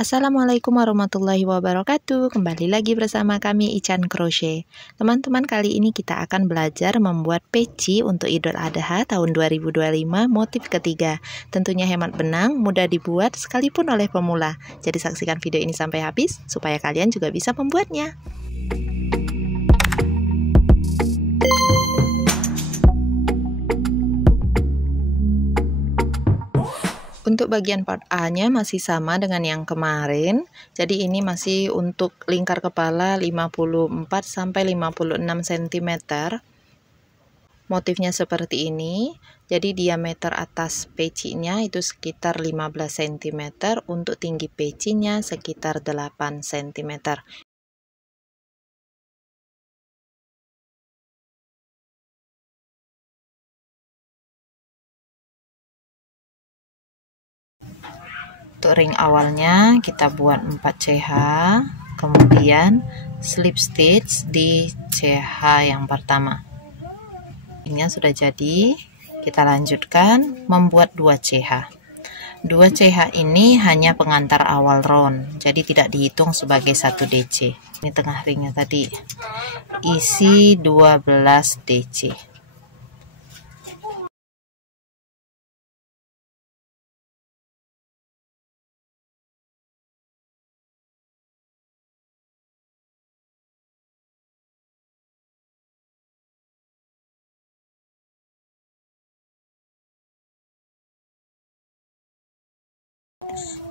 Assalamualaikum warahmatullahi wabarakatuh. Kembali lagi bersama kami Ican Crochet. Teman-teman, kali ini kita akan belajar membuat peci untuk Idul Adha tahun 2025 motif ketiga. Tentunya hemat benang, mudah dibuat sekalipun oleh pemula. Jadi saksikan video ini sampai habis supaya kalian juga bisa membuatnya. Untuk bagian part A-nya masih sama dengan yang kemarin. Jadi ini masih untuk lingkar kepala 54 sampai 56 cm. Motifnya seperti ini. Jadi diameter atas pecinya itu sekitar 15 cm, untuk tinggi pecinya sekitar 8 cm. Untuk ring awalnya kita buat 4 CH, kemudian slip stitch di CH yang pertama. Ini sudah jadi, kita lanjutkan membuat 2 CH. 2 CH ini hanya pengantar awal round, jadi tidak dihitung sebagai 1 DC. Ini tengah ringnya tadi, isi 12 DC.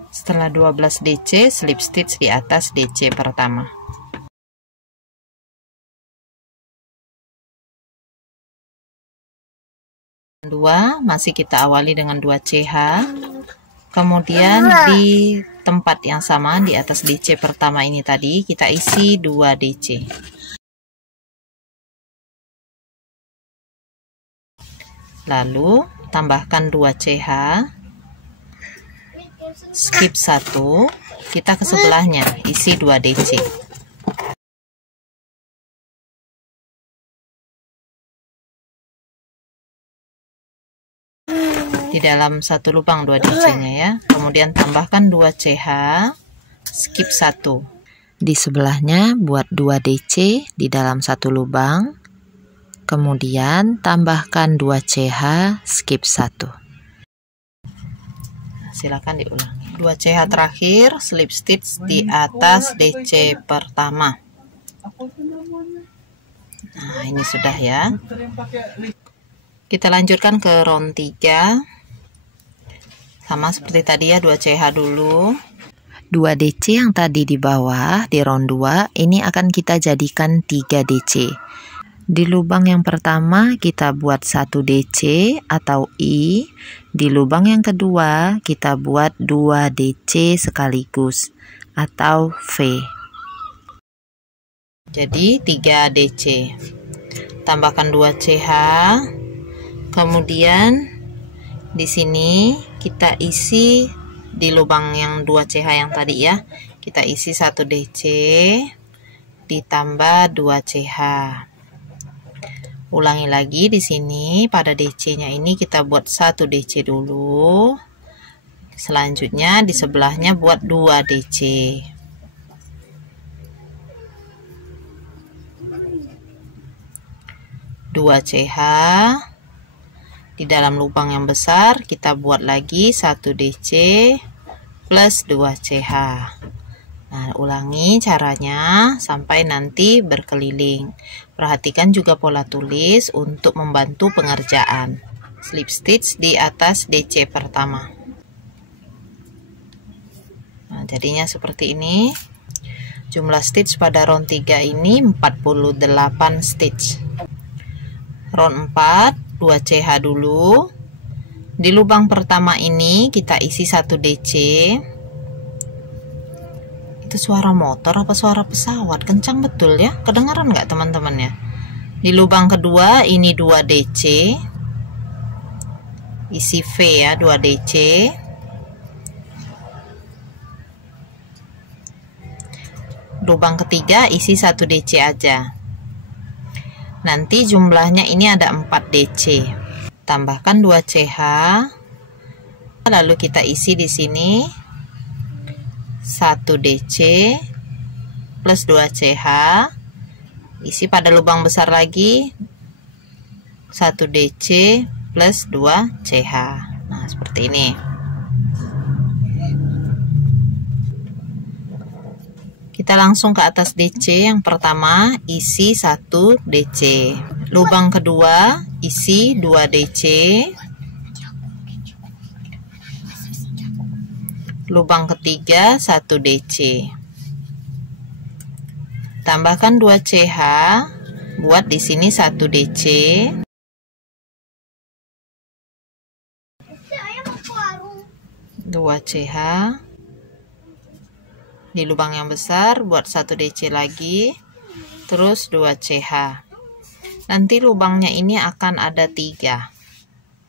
Setelah 12 DC, slip stitch di atas DC pertama. Dua, masih kita awali dengan 2 CH. Kemudian di tempat yang sama di atas DC pertama ini tadi, kita isi 2 DC. Lalu tambahkan 2 CH. Skip 1, kita ke sebelahnya isi 2 DC. Di dalam satu lubang 2 DC-nya ya. Kemudian tambahkan 2 CH, skip 1. Di sebelahnya buat 2 DC di dalam satu lubang. Kemudian tambahkan 2 CH, skip 1. Silakan diulangi. 2 CH terakhir, slip stitch di atas DC pertama. Nah, ini sudah ya. Kita lanjutkan ke round 3. Sama seperti tadi ya, 2 CH dulu. 2 DC yang tadi di bawah di round 2, ini akan kita jadikan 3 DC. Di lubang yang pertama kita buat 1 DC atau I. Di lubang yang kedua kita buat 2 DC sekaligus atau V. Jadi 3 DC. Tambahkan 2 CH. Kemudian di sini kita isi di lubang yang 2 CH yang tadi ya. Kita isi 1 DC ditambah 2 CH. Ulangi lagi di sini, pada DC-nya ini kita buat 1 DC dulu. Selanjutnya di sebelahnya buat 2 DC. Dua CH. Di dalam lubang yang besar kita buat lagi 1 DC plus 2 CH. Nah, ulangi caranya sampai nanti berkeliling. Perhatikan juga pola tulis untuk membantu pengerjaan. Slip stitch di atas DC pertama. Nah, jadinya seperti ini. Jumlah stitch pada round 3 ini 48 stitch. Round 4, 2 CH dulu. Di lubang pertama ini kita isi 1 DC. Itu suara motor apa suara pesawat? Kencang betul ya, kedengaran nggak teman-teman ya? Di lubang kedua ini 2 DC, isi V ya, 2 DC. Lubang ketiga isi 1 DC aja. Nanti jumlahnya ini ada 4 DC. Tambahkan 2 CH, lalu kita isi di sini 1 DC plus 2 CH, isi pada lubang besar lagi 1 DC plus 2 CH. Nah, seperti ini. Kita langsung ke atas DC. Yang pertama isi 1 DC, lubang kedua isi 2 DC, lubang ketiga 1 DC, tambahkan 2 CH, buat di sini 1 DC, dua CH, di lubang yang besar buat 1 DC lagi, terus 2 CH. Nanti lubangnya ini akan ada 3.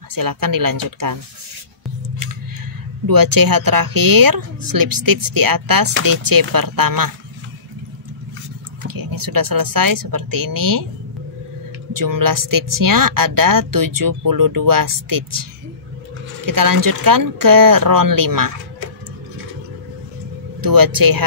Silahkan dilanjutkan. 2 CH terakhir, slip stitch di atas DC pertama. Oke, ini sudah selesai seperti ini. Jumlah stitchnya ada 72 stitch. Kita lanjutkan ke round 5. 2 CH,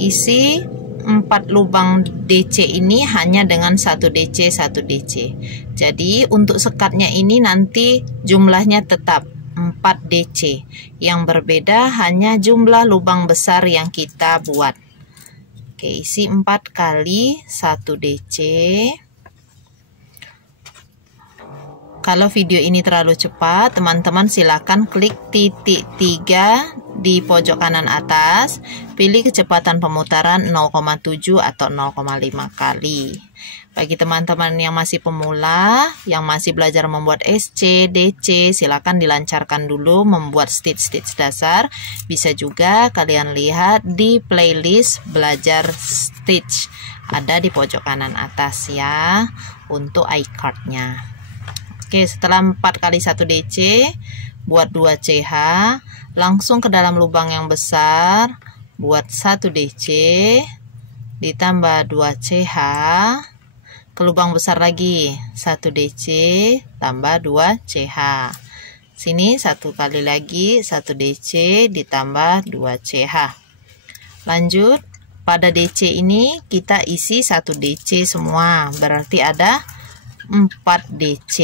isi 4 lubang DC ini hanya dengan 1 DC 1 DC. Jadi untuk sekatnya ini nanti jumlahnya tetap 4 DC. Yang berbeda hanya jumlah lubang besar yang kita buat. Oke, isi 4 kali 1 DC. Kalau video ini terlalu cepat, teman-teman silakan klik titik 3 di pojok kanan atas, pilih kecepatan pemutaran 0,7 atau 0,5 kali. Bagi teman-teman yang masih pemula, yang masih belajar membuat SC, DC, silakan dilancarkan dulu membuat stitch-stitch dasar. Bisa juga kalian lihat di playlist belajar stitch, ada di pojok kanan atas ya, untuk iCard-nya. Oke, setelah 4 kali 1 DC, buat 2 CH, langsung ke dalam lubang yang besar, buat 1 DC, ditambah 2 CH, ke lubang besar lagi, 1 DC, tambah 2 CH. Sini 1 kali lagi, 1 DC, ditambah 2 CH. Lanjut, pada DC ini kita isi 1 DC semua, berarti ada 4 DC.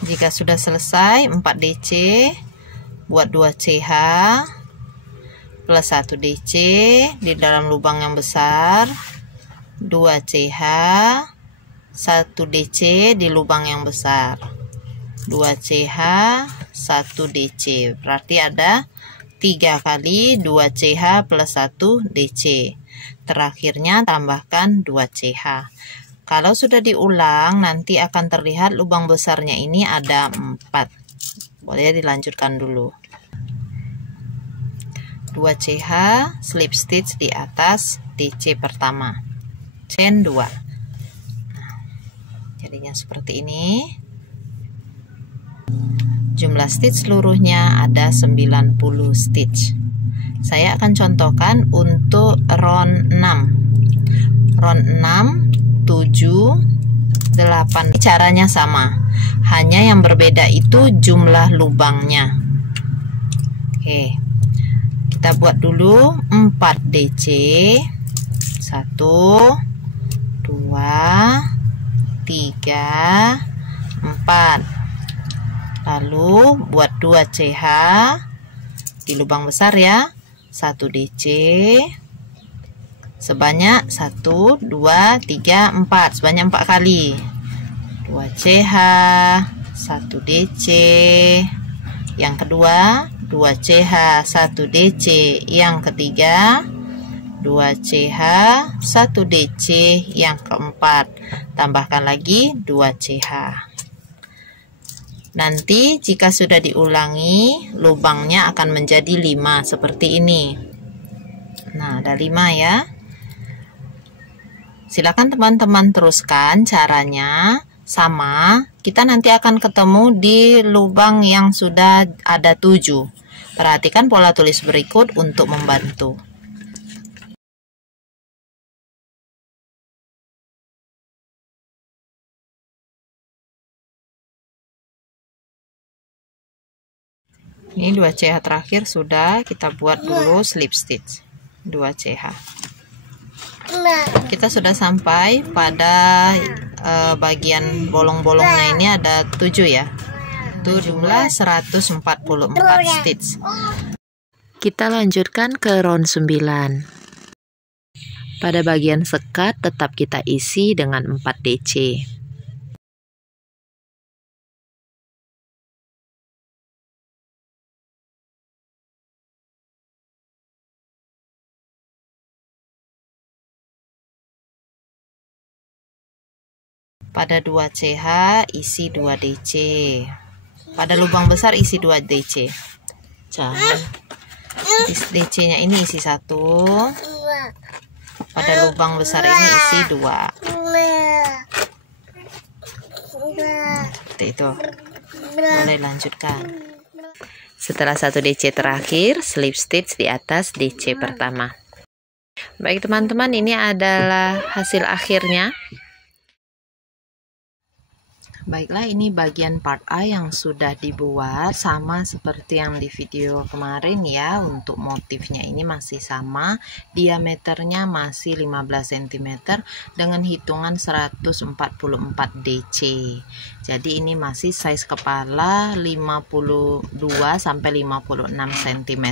Jika sudah selesai 4 DC, buat 2 CH plus 1 DC di dalam lubang yang besar, 2 CH, 1 DC di lubang yang besar, 2 CH, 1 DC, berarti ada 3 kali 2 CH plus 1 DC. Terakhirnya tambahkan 2 CH. Kalau sudah diulang, nanti akan terlihat lubang besarnya ini ada 4. Boleh dilanjutkan dulu. 2 CH, slip stitch di atas DC pertama, chain 2. Jadinya seperti ini. Jumlah stitch seluruhnya ada 90 stitch. Saya akan contohkan untuk round 6. Round 6, 7, 8. Caranya sama. Hanya yang berbeda itu jumlah lubangnya. Oke. Kita buat dulu 4 DC. 1, 2, 3, 4. Lalu buat 2 CH di lubang besar ya, 1 DC sebanyak 1, 2, 3, 4, sebanyak 4 kali, 2 CH, 1 DC, yang kedua 2 CH, 1 DC, yang ketiga 2 CH, 1 DC, yang keempat, tambahkan lagi 2 CH. Nanti jika sudah diulangi, lubangnya akan menjadi 5 seperti ini. Nah, ada 5 ya. Silakan teman-teman teruskan caranya sama. Kita nanti akan ketemu di lubang yang sudah ada 7. Perhatikan pola tulis berikut untuk membantu. Ini 2 CH terakhir sudah, kita buat dulu slip stitch 2 CH. Kita sudah sampai pada bagian bolong-bolongnya, ini ada 7 ya. Itu jumlah 144 stitch. Kita lanjutkan ke round 9. Pada bagian sekat tetap kita isi dengan 4 DC. Pada 2 CH isi 2 DC. Pada lubang besar isi 2 DC. Jangan DC-nya ini isi 1. Pada lubang besar ini isi 2. Seperti itu. Boleh lanjutkan. Setelah 1 DC terakhir, slip stitch di atas DC pertama. Baik teman-teman, ini adalah hasil akhirnya. Baiklah, ini bagian part A yang sudah dibuat, sama seperti yang di video kemarin ya. Untuk motifnya ini masih sama, diameternya masih 15 cm dengan hitungan 144 DC. Jadi ini masih size kepala 52 sampai 56 cm.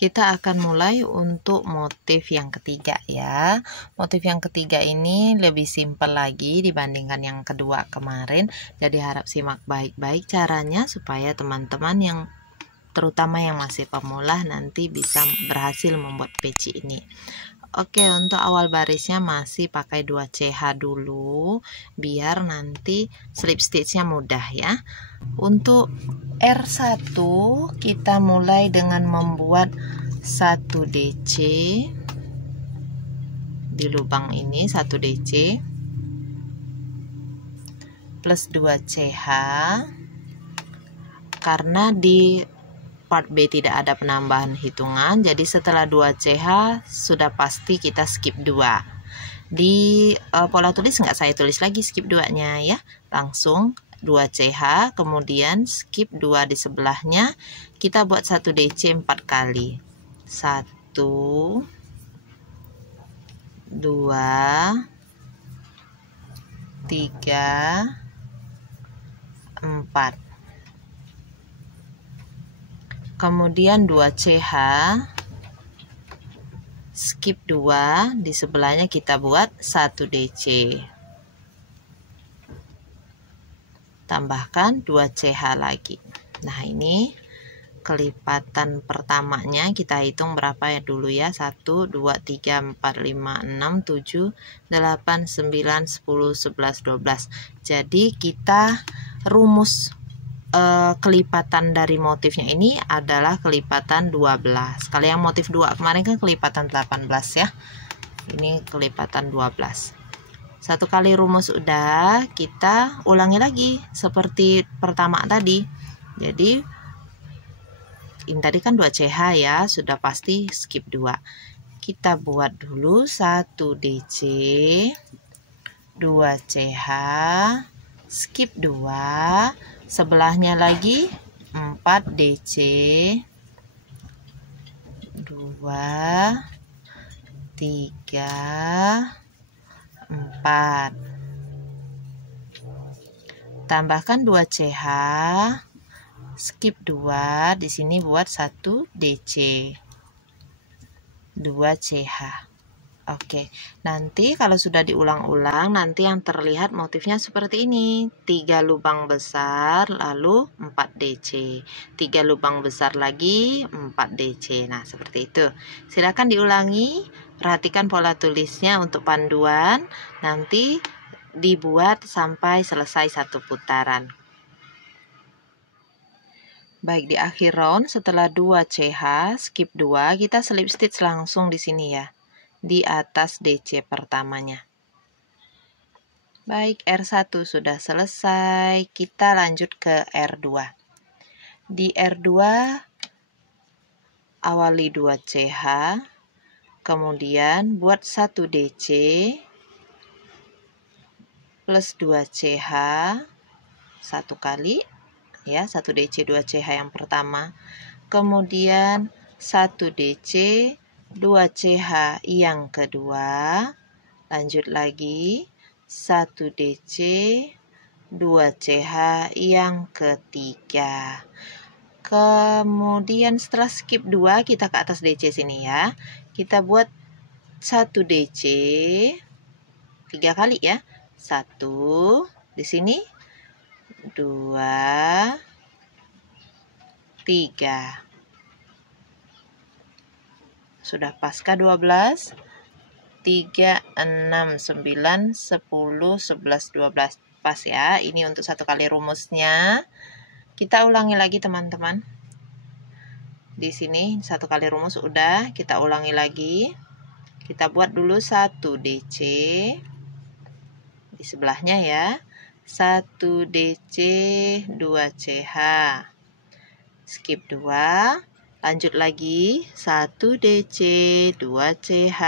Kita akan mulai untuk motif yang ketiga ya. Motif yang ketiga ini lebih simpel lagi dibandingkan yang kedua kemarin. Jadi harap simak baik-baik caranya supaya teman-teman yang terutama yang masih pemula nanti bisa berhasil membuat peci ini. Oke, untuk awal barisnya masih pakai 2 CH dulu biar nanti slip stitchnya mudah ya. Untuk R1 kita mulai dengan membuat 1 DC di lubang ini, 1 DC plus 2 CH, karena di part B tidak ada penambahan hitungan, jadi setelah 2 CH sudah pasti kita skip 2. Di pola tulis nggak saya tulis lagi skip 2 nya ya, langsung 2 CH, kemudian skip 2 di sebelahnya, kita buat 1 DC 4 kali. 1 2 3 4. Kemudian 2 CH, skip 2 di sebelahnya, kita buat 1 DC. Tambahkan 2 CH lagi. Nah, ini kelipatan pertamanya kita hitung berapa ya dulu ya. 1 2 3 4 5 6 7 8 9 10 11 12. Jadi kita rumus kelipatan dari motifnya ini adalah kelipatan 12. Kalau yang motif 2 kemarin kan kelipatan 18 ya. Ini kelipatan 12. Satu kali rumus udah, kita ulangi lagi seperti pertama tadi. Jadi ini tadi kan 2 CH ya, sudah pasti skip 2. Kita buat dulu 1 DC, 2 CH, skip 2, sebelahnya lagi 4 DC, 2 3 4. Tambahkan 2 CH, skip 2, di sini buat 1 DC, 2 CH. Oke, nanti kalau sudah diulang-ulang, nanti yang terlihat motifnya seperti ini. 3 lubang besar, lalu 4 DC. 3 lubang besar lagi, 4 DC. Nah, seperti itu. Silakan diulangi, perhatikan pola tulisnya untuk panduan. Nanti dibuat sampai selesai 1 putaran. Baik, di akhir round setelah 2 CH, skip 2, kita slip stitch langsung di sini ya. Di atas DC pertamanya. Baik, R1 sudah selesai, kita lanjut ke R2. Di R2 awali 2 CH, kemudian buat 1 DC plus 2CH 1 kali ya, 1 DC 2 CH yang pertama, kemudian 1 DC 2 CH yang kedua, lanjut lagi 1 DC 2 CH yang ketiga. Kemudian setelah skip 2 kita ke atas DC sini ya, kita buat 1 DC 3 kali ya, 1 di sini, 2, 3. Sudah pasca 12, 3, 6, 9, 10, 11, 12. Pas ya, ini untuk 1 kali rumusnya. Kita ulangi lagi teman-teman. Di sini 1 kali rumus udah, kita ulangi lagi. Kita buat dulu 1 DC. Di sebelahnya ya. 1 DC 2 CH. Skip 2, lanjut lagi 1 DC 2 CH,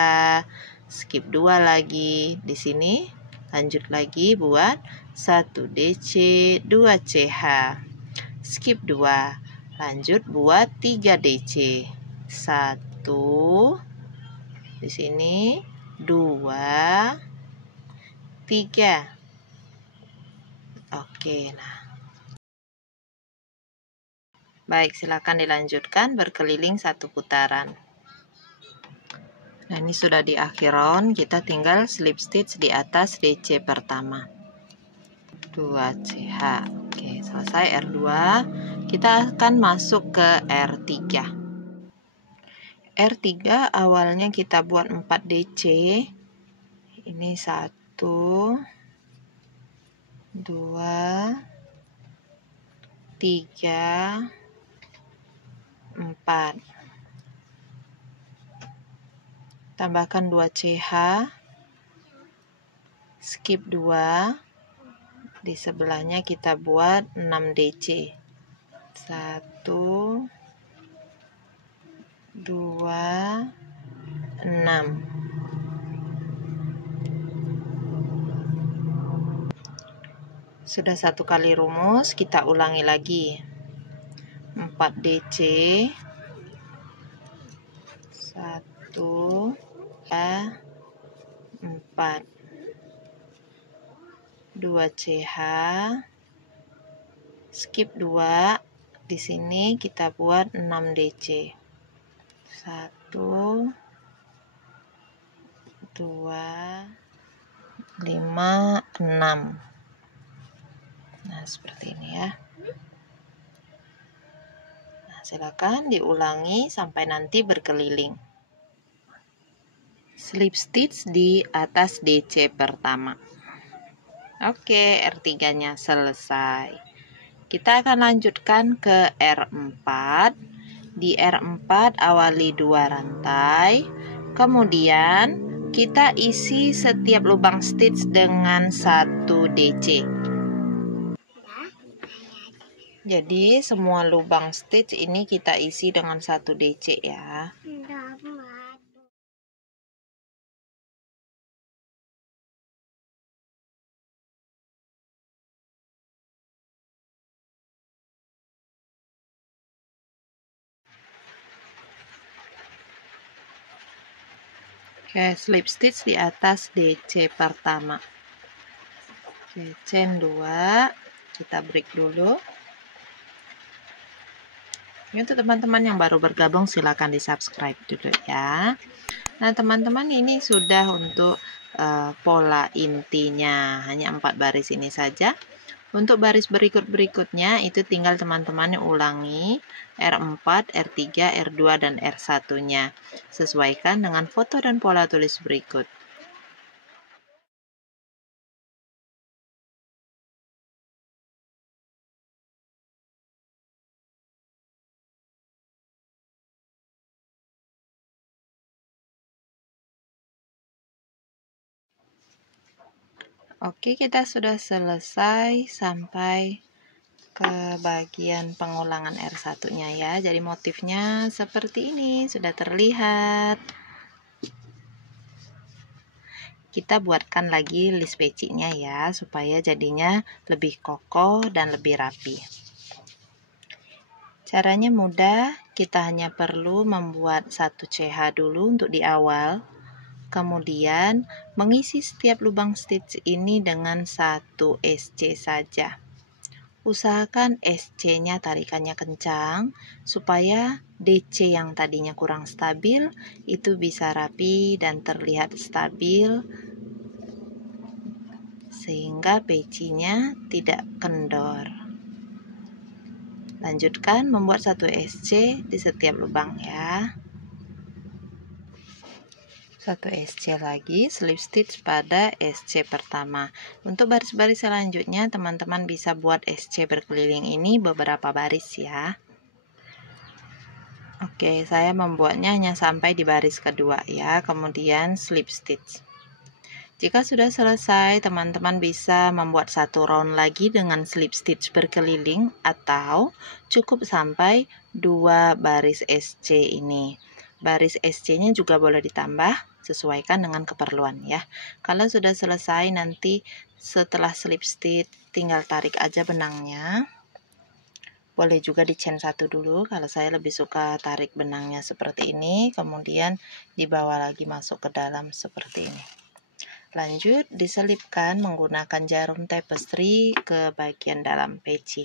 skip 2 lagi di sini, lanjut lagi buat 1 DC 2 CH, skip 2, lanjut buat 3 DC, 1 di sini, 2, 3. Oke, nah. Baik, silakan dilanjutkan berkeliling 1 putaran. Nah, ini sudah di akhir round, kita tinggal slip stitch di atas DC pertama. 2CH. Oke, selesai R2. Kita akan masuk ke R3. R3 awalnya kita buat 4 DC. Ini 1, 2, 3, 4. Tambahkan 2 CH, skip 2, di sebelahnya kita buat 6 DC, 1, 2, 6. Sudah 1 kali rumus, kita ulangi lagi. 4 DC, 1, 4, 2 CH, skip 2, di sini kita buat 6 DC, 1, 2, 5, 6. Nah, seperti ini ya. Nah, silakan diulangi sampai nanti berkeliling. Slip stitch di atas DC pertama. Oke, R3-nya selesai. Kita akan lanjutkan ke R4. Di R4 awali 2 rantai. Kemudian kita isi setiap lubang stitch dengan 1 DC. Jadi semua lubang stitch ini kita isi dengan 1 DC ya. Oke, slip stitch di atas DC pertama. Oke, chain 2, kita break dulu. Ini untuk teman-teman yang baru bergabung, silakan di subscribe dulu ya. Nah teman-teman, ini sudah untuk pola intinya, hanya 4 baris ini saja. Untuk baris berikutnya itu tinggal teman-teman ulangi R4, R3, R2, dan R1-nya. Sesuaikan dengan foto dan pola tulis berikut. Oke, kita sudah selesai sampai ke bagian pengulangan R1-nya ya. Jadi motifnya seperti ini, sudah terlihat. kita buatkan lagi list pecinya ya, supaya jadinya lebih kokoh dan lebih rapi. Caranya mudah, kita hanya perlu membuat 1 CH dulu untuk di awal. Kemudian mengisi setiap lubang stitch ini dengan 1 SC saja. Usahakan SC-nya tarikannya kencang supaya DC yang tadinya kurang stabil itu bisa rapi dan terlihat stabil, sehingga pecinya tidak kendor. Lanjutkan membuat 1 SC di setiap lubang ya. 1 SC lagi, slip stitch pada SC pertama. Untuk baris-baris selanjutnya teman-teman bisa buat SC berkeliling ini beberapa baris ya. Oke, saya membuatnya hanya sampai di baris kedua ya, kemudian slip stitch. Jika sudah selesai, teman-teman bisa membuat 1 round lagi dengan slip stitch berkeliling, atau cukup sampai 2 baris SC ini. Baris SC-nya juga boleh ditambah, sesuaikan dengan keperluan ya. Kalau sudah selesai, nanti setelah slip stitch tinggal tarik aja benangnya. Boleh juga di chain 1 dulu, kalau saya lebih suka tarik benangnya seperti ini, kemudian dibawa lagi masuk ke dalam seperti ini. Lanjut, diselipkan menggunakan jarum tapestry ke bagian dalam peci.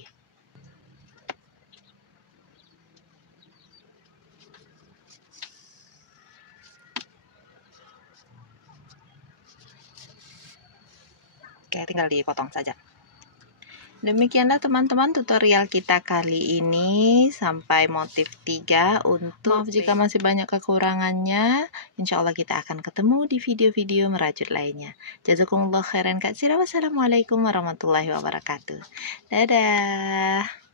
Oke, tinggal dipotong saja. Demikianlah teman-teman tutorial kita kali ini sampai motif 3. Maaf jika masih banyak kekurangannya. Insya Allah kita akan ketemu di video-video merajut lainnya. Jazakumullah khairan katsira. Wassalamualaikum warahmatullahi wabarakatuh. Dadah.